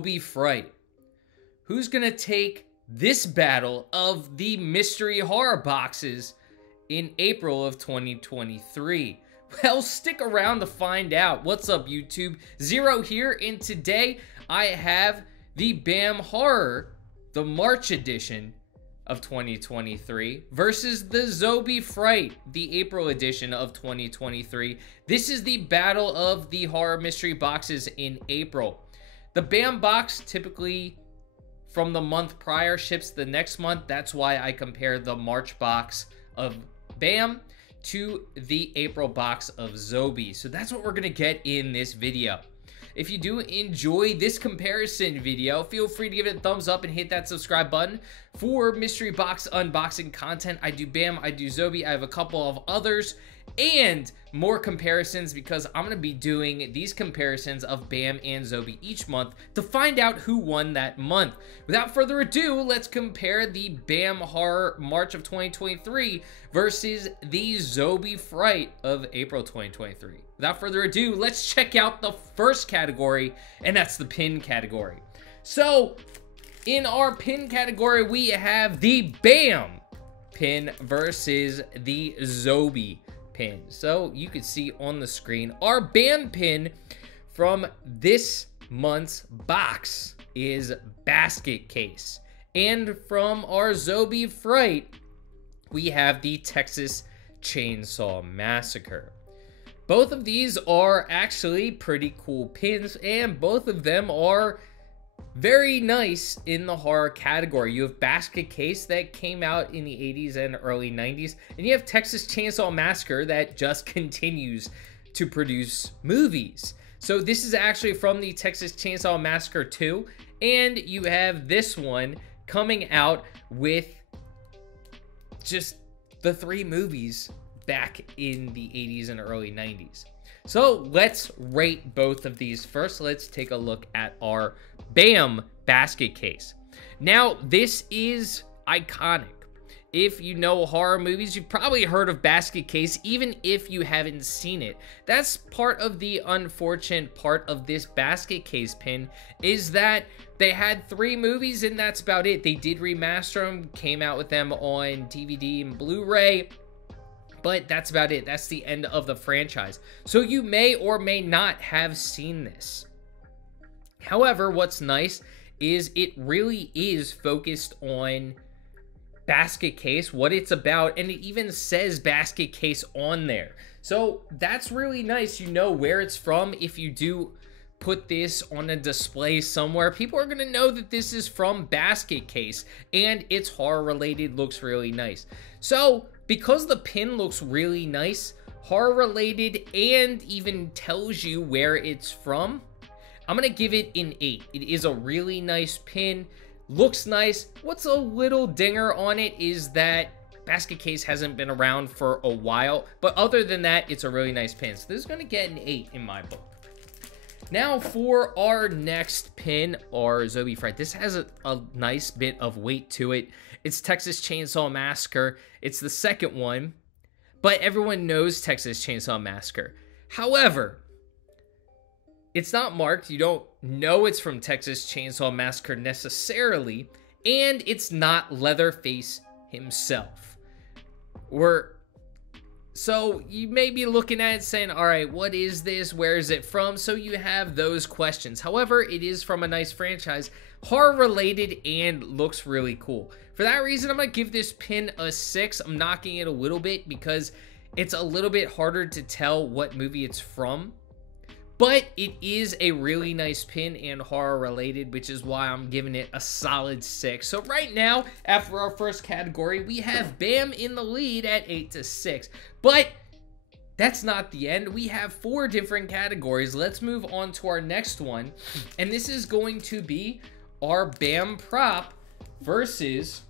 Zobie Fright. Who's gonna take this battle of the mystery horror boxes in April of 2023? Well, stick around to find out. What's up, YouTube? Zero here, and today I have the BAM Horror, the March edition of 2023 versus the Zobie Fright, the April edition of 2023. This is the battle of the horror mystery boxes in April. The BAM box typically from the month prior ships the next month. That's why I compare the March box of BAM to the April box of Zobie. So that's what we're gonna get in this video. If you do enjoy this comparison video, feel free to give it a thumbs up and hit that subscribe button for mystery box unboxing content. I do BAM, I do Zobie, I have a couple of others and more comparisons because I'm going to be doing these comparisons of BAM and Zobie each month to find out who won that month. Without further ado, let's compare the BAM Horror March of 2023 versus the Zobie Fright of April 2023. Without further ado, let's check out the first category, and that's the pin category. So, in our pin category, we have the BAM pin versus the Zobie pin. So you can see on the screen our BAM pin from this month's box is Basket Case, and from our Zobie Fright we have the Texas Chainsaw Massacre. Both of these are actually pretty cool pins, and both of them are very nice in the horror category. You have Basket Case that came out in the 80s and early 90s, and you have Texas Chainsaw Massacre that just continues to produce movies. So this is actually from the Texas Chainsaw Massacre 2, and you have this one coming out with just the 3 movies back in the 80s and early 90s. So let's rate both of these. First, let's take a look at our BAM Basket Case. Now, this is iconic. If you know horror movies, you've probably heard of Basket Case, even if you haven't seen it. That's part of the unfortunate part of this Basket Case pin, is that they had 3 movies and that's about it. They did remaster them, came out with them on DVD and Blu-ray, but that's about it. That's the end of the franchise. So you may or may not have seen this. However, what's nice is it really is focused on Basket Case, what it's about, and it even says Basket Case on there. So that's really nice. You know where it's from. If you do put this on a display somewhere, people are going to know that this is from Basket Case, and it's horror related, looks really nice. So because the pin looks really nice, horror related, and even tells you where it's from, I'm going to give it an 8. It is a really nice pin, looks nice. What's a little dinger on it is that Basket Case hasn't been around for a while, but other than that, it's a really nice pin. So this is going to get an 8 in my book. Now for our next pin, our Zobie Fright. This has a nice bit of weight to it. It's Texas Chainsaw Massacre. It's the second one, but everyone knows Texas Chainsaw Massacre. However, it's not marked. You don't know it's from Texas Chainsaw Massacre necessarily, and it's not Leatherface himself. So you may be looking at it saying, all right, what is this? Where is it from? So you have those questions. However, it is from a nice franchise, horror related, and looks really cool. For that reason, I'm going to give this pin a 6. I'm knocking it a little bit because it's a little bit harder to tell what movie it's from. But it is a really nice pin and horror related, which is why I'm giving it a solid 6. So right now, after our first category, we have BAM in the lead at 8-6. But that's not the end. We have 4 different categories. Let's move on to our next one. And this is going to be our BAM prop versus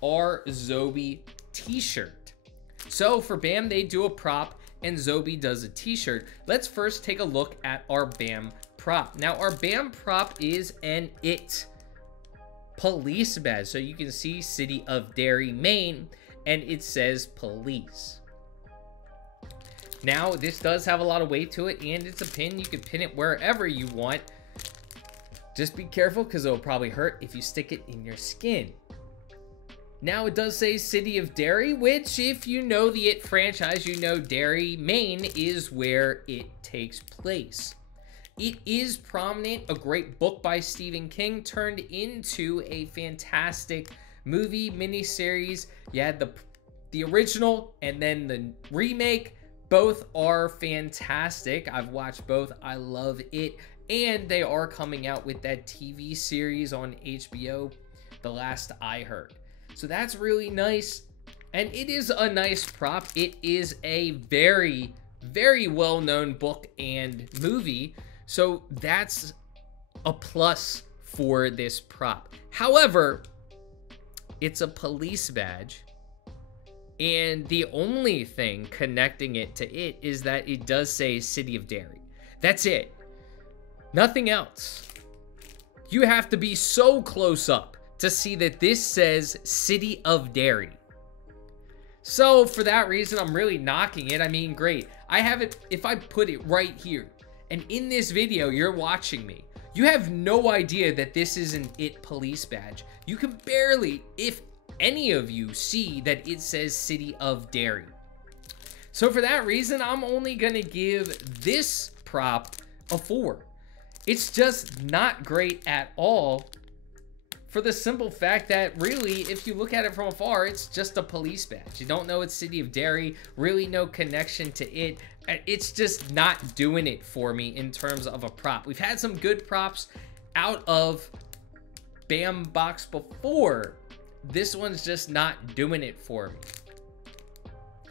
our Zobie t-shirt. So for BAM, they do a prop, and Zobie does a t-shirt. Let's first take a look at our BAM prop. Now, our BAM prop is an IT police badge. So you can see City of Derry, Maine, and it says police. Now, this does have a lot of weight to it, and it's a pin. You can pin it wherever you want. Just be careful because it'll probably hurt if you stick it in your skin. Now it does say City of Derry, which if you know the It franchise, you know Derry, Maine is where it takes place. It is prominent, a great book by Stephen King turned into a fantastic movie miniseries. You had the original and then the remake. Both are fantastic. I've watched both. I love it. And they are coming out with that TV series on HBO, The Last I Heard. So that's really nice. And it is a nice prop. It is a very, very well-known book and movie. So that's a plus for this prop. However, it's a police badge. And the only thing connecting it to it is that it does say City of Derry. That's it. Nothing else. You have to be so close up to see that this says City of Derry. So for that reason, I'm really knocking it. I mean, great. I have it, if I put it right here, and in this video, you're watching me, you have no idea that this is an It police badge. You can barely, if any of you, see that it says City of Derry. So for that reason, I'm only gonna give this prop a 4. It's just not great at all, for the simple fact that really, if you look at it from afar, it's just a police badge. You don't know it's City of Derry, really no connection to it. It's just not doing it for me in terms of a prop. We've had some good props out of Bam Box before. This one's just not doing it for me,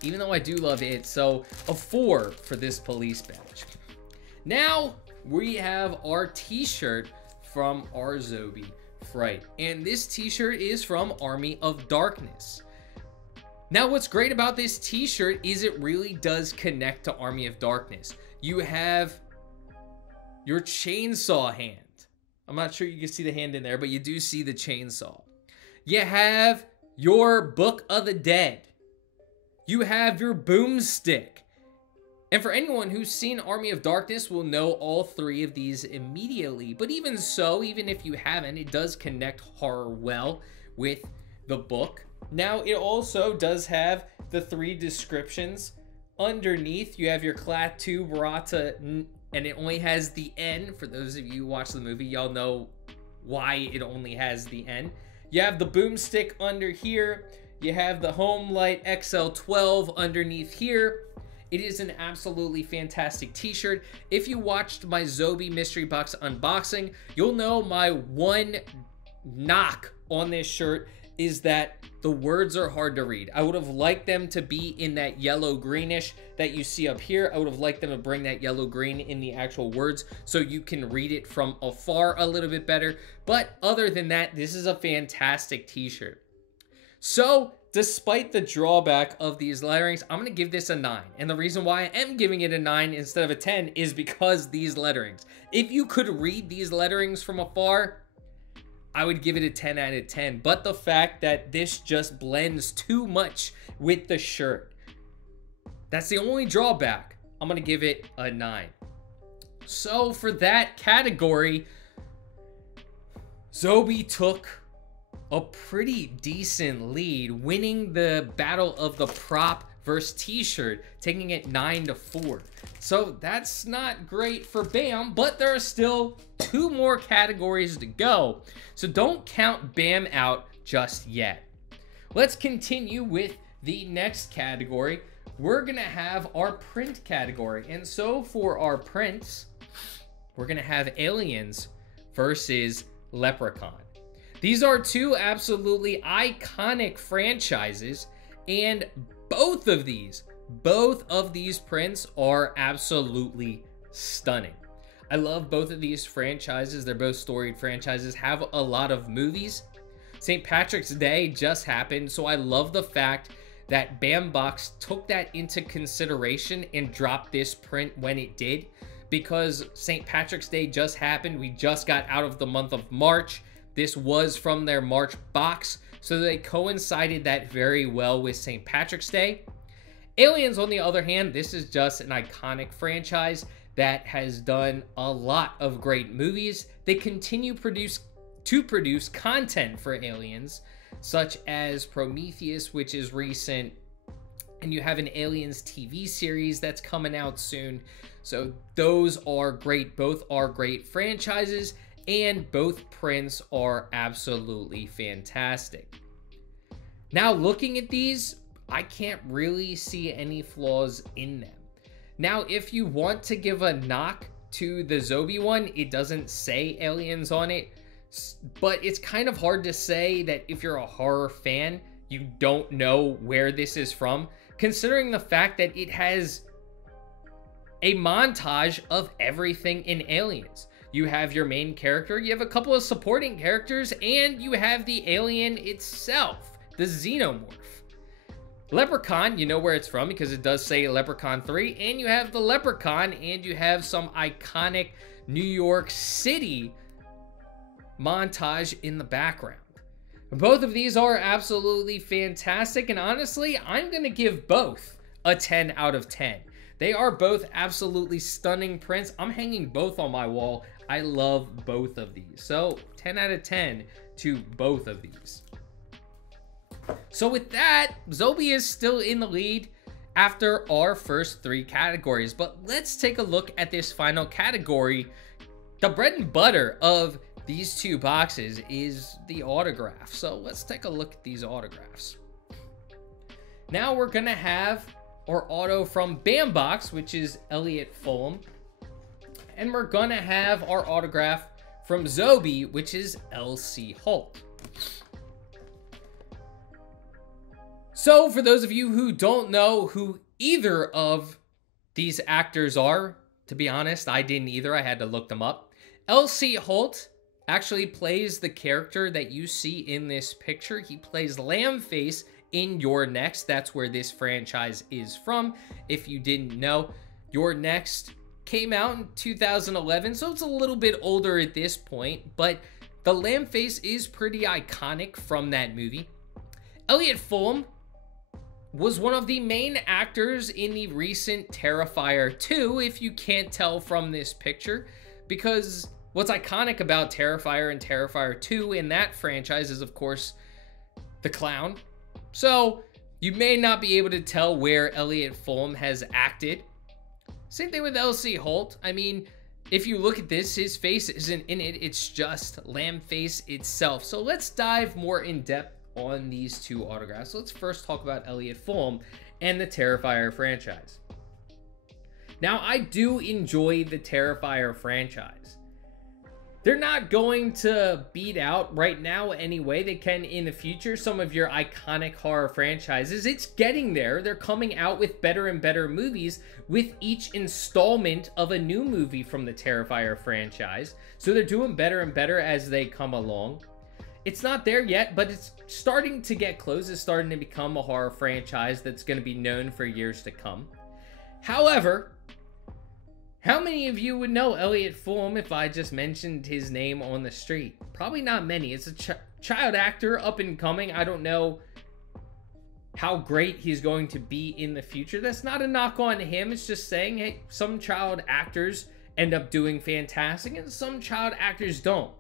even though I do love it. So a 4 for this police badge. Now we have our t-shirt from our Zobie Fright, and this t-shirt is from Army of Darkness. Now what's great about this t-shirt is it really does connect to Army of Darkness. You have your chainsaw hand. I'm not sure you can see the hand in there, but you do see the chainsaw. You have your Book of the Dead. You have your boomstick. And for anyone who's seen Army of Darkness will know all 3 of these immediately. But even so, even if you haven't, it does connect horror well with the book. Now, it also does have the 3 descriptions. Underneath, you have your Klaatu Barada, and it only has the N. For those of you who watch the movie, y'all know why it only has the N. You have the boomstick under here. You have the Home Light XL12 underneath here. It is an absolutely fantastic t-shirt. If you watched my Zobie mystery box unboxing, you'll know my one knock on this shirt is that the words are hard to read. I would have liked them to be in that yellow greenish that you see up here. I would have liked them to bring that yellow green in the actual words so you can read it from afar a little bit better. But other than that, this is a fantastic t-shirt. So despite the drawback of these letterings, I'm gonna give this a 9. And the reason why I am giving it a 9 instead of a 10 is because these letterings. If you could read these letterings from afar, I would give it a 10 out of 10. But the fact that this just blends too much with the shirt, that's the only drawback. I'm gonna give it a 9. So for that category, Zobie took a pretty decent lead, winning the battle of the prop versus t-shirt, taking it 9-4. So that's not great for Bam, but there are still 2 more categories to go. So don't count Bam out just yet. Let's continue with the next category. We're gonna have our print category. And so for our prints, we're gonna have Aliens versus Leprechaun. These are 2 absolutely iconic franchises, and both of these prints are absolutely stunning. I love both of these franchises. They're both storied franchises, have a lot of movies. St. Patrick's Day just happened, so I love the fact that Bambox took that into consideration and dropped this print when it did, because St. Patrick's Day just happened. We just got out of the month of March. This was from their March box, so they coincided that very well with St. Patrick's Day. Aliens, on the other hand, this is just an iconic franchise. that has done a lot of great movies. They continue to produce content for Aliens, such as Prometheus, which is recent, and you have an Aliens TV series that's coming out soon. So those are great. Both are great franchises, and both prints are absolutely fantastic. Now, looking at these, I can't really see any flaws in them. Now, if you want to give a knock to the Zobie one, it doesn't say Aliens on it, but it's kind of hard to say that if you're a horror fan, you don't know where this is from, considering the fact that it has a montage of everything in Aliens. You have your main character, you have a couple of supporting characters, and you have the alien itself, the Xenomorph. Leprechaun, you know where it's from because it does say Leprechaun 3, and you have the Leprechaun, and you have some iconic New York City montage in the background. Both of these are absolutely fantastic, and honestly, I'm going to give both a 10 out of 10. They are both absolutely stunning prints. I'm hanging both on my wall. I love both of these. So 10 out of 10 to both of these. So with that, Zobie is still in the lead after our first 3 categories. But let's take a look at this final category. The bread and butter of these 2 boxes is the autograph. So let's take a look at these autographs. Now we're going to have our auto from Bambox, which is Elliot Fulham. And we're going to have our autograph from Zobie, which is L.C. Holt. So for those of you who don't know who either of these actors are, to be honest, I didn't either. I had to look them up. L.C. Holt actually plays the character that you see in this picture. He plays Lambface in Your Next. That's where this franchise is from. If you didn't know, Your Next came out in 2011, so it's a little bit older at this point, but the Lambface is pretty iconic from that movie. Elliot Fulham was one of the main actors in the recent Terrifier 2, if you can't tell from this picture, because what's iconic about Terrifier and Terrifier 2 in that franchise is, of course, the clown. So you may not be able to tell where Elliot Fulham has acted. Same thing with L.C. Holt. I mean, if you look at this, his face isn't in it. It's just Lambface itself. So let's dive more in depth on these 2 autographs. Let's first talk about Elliot Fulham and the Terrifier franchise. Now, I do enjoy the Terrifier franchise. They're not going to beat out right now anyway. They can in the future some of your iconic horror franchises. It's getting there. They're coming out with better and better movies with each installment of a new movie from the Terrifier franchise. So they're doing better and better as they come along. It's not there yet, but it's starting to get close. It's starting to become a horror franchise that's going to be known for years to come. However, how many of you would know Elliot Fulham if I just mentioned his name on the street? Probably not many. It's a child actor, up and coming. I don't know how great he's going to be in the future. That's not a knock on him. It's just saying, hey, some child actors end up doing fantastic and some child actors don't.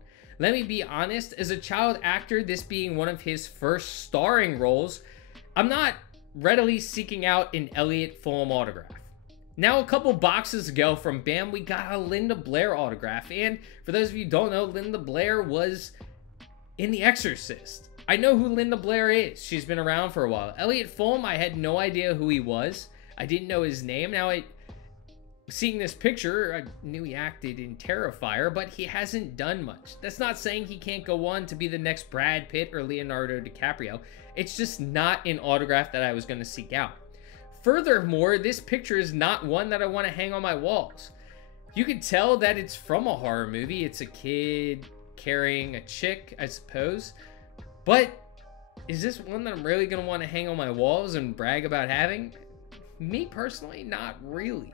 Let me be honest, as a child actor, this being one of his first starring roles, I'm not readily seeking out an Elliot Fulham autograph. Now, a couple boxes ago from BAM, we got a Linda Blair autograph. And for those of you who don't know, Linda Blair was in The Exorcist. I know who Linda Blair is. She's been around for a while. Elliot Fulham, I had no idea who he was. I didn't know his name. Now, seeing this picture, I knew he acted in Terrifier, but he hasn't done much. That's not saying he can't go on to be the next Brad Pitt or Leonardo DiCaprio. It's just not an autograph that I was going to seek out. Furthermore, this picture is not one that I want to hang on my walls. You can tell that it's from a horror movie. It's a kid carrying a chick, I suppose. But is this one that I'm really going to want to hang on my walls and brag about having? Me personally, not really.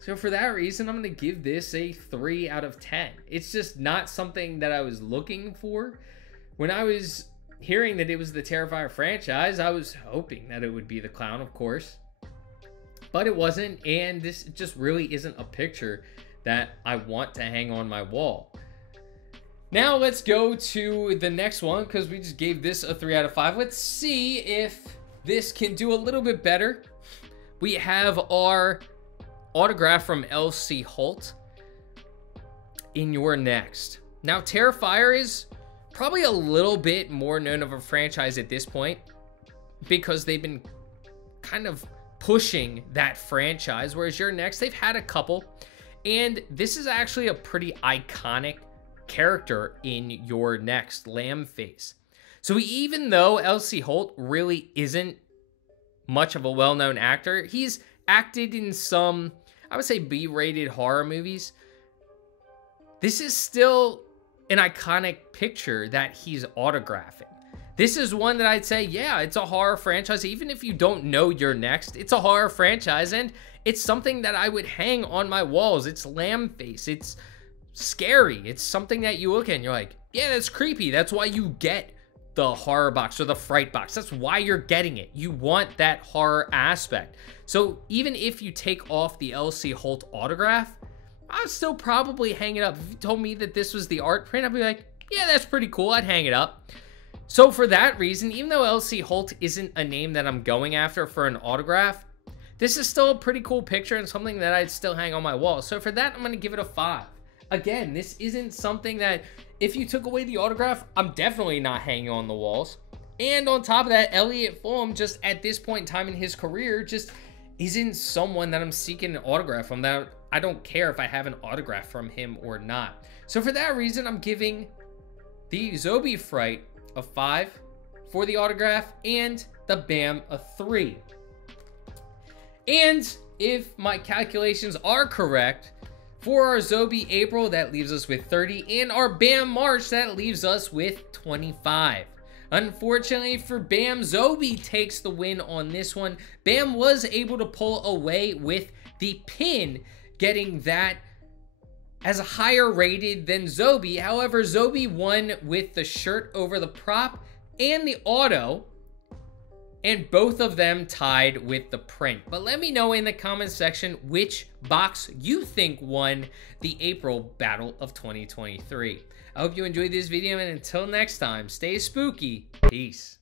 So for that reason, I'm going to give this a 3 out of 10. It's just not something that I was looking for. When I was hearing that it was the Terrifier franchise, I was hoping that it would be the clown, of course. but it wasn't, and this just really isn't a picture that I want to hang on my wall. Now let's go to the next one, because we just gave this a 3 out of 5. Let's see if this can do a little bit better. We have our autograph from L.C. Holt in your next. Now, Terrifier is probably a little bit more known of a franchise at this point, because they've been kind of pushing that franchise, whereas your next, they've had a couple, and this is actually a pretty iconic character in your next, Lamb Face. So even though L.C. Holt really isn't much of a well-known actor, he's acted in some, I would say, B-rated horror movies. This is still an iconic picture that he's autographing. This is one that I'd say, yeah, it's a horror franchise. Even if you don't know your next, it's a horror franchise, and it's something that I would hang on my walls. It's Lamb Face. It's scary. It's something that you look at and you're like, yeah, that's creepy. That's why you get the horror box or the fright box. That's why you're getting it. You want that horror aspect. So even if you take off the L.C. Holt autograph, I'd still probably hang it up. If you told me that this was the art print, I'd be like, yeah, that's pretty cool. I'd hang it up. So for that reason, even though L.C. Holt isn't a name that I'm going after for an autograph, this is still a pretty cool picture and something that I'd still hang on my wall. So for that, I'm going to give it a 5. Again, this isn't something that, if you took away the autograph, I'm definitely not hanging on the walls. And on top of that, Elliot Fulham, just at this point in time in his career, just isn't someone that I'm seeking an autograph from. That I don't care if I have an autograph from him or not. So for that reason, I'm giving the Zobie Fright a 5 for the autograph, and the BAM a 3. And if my calculations are correct, for our Zobie April, that leaves us with 30, and our BAM March, that leaves us with 25. Unfortunately for BAM, Zobie takes the win on this one. BAM was able to pull away with the pin, getting that as a higher rated than Zobie. However, Zobie won with the shirt over the prop and the auto, and both of them tied with the print. But let me know in the comment section which box you think won the April Battle of 2023. I hope you enjoyed this video, and until next time, stay spooky. Peace.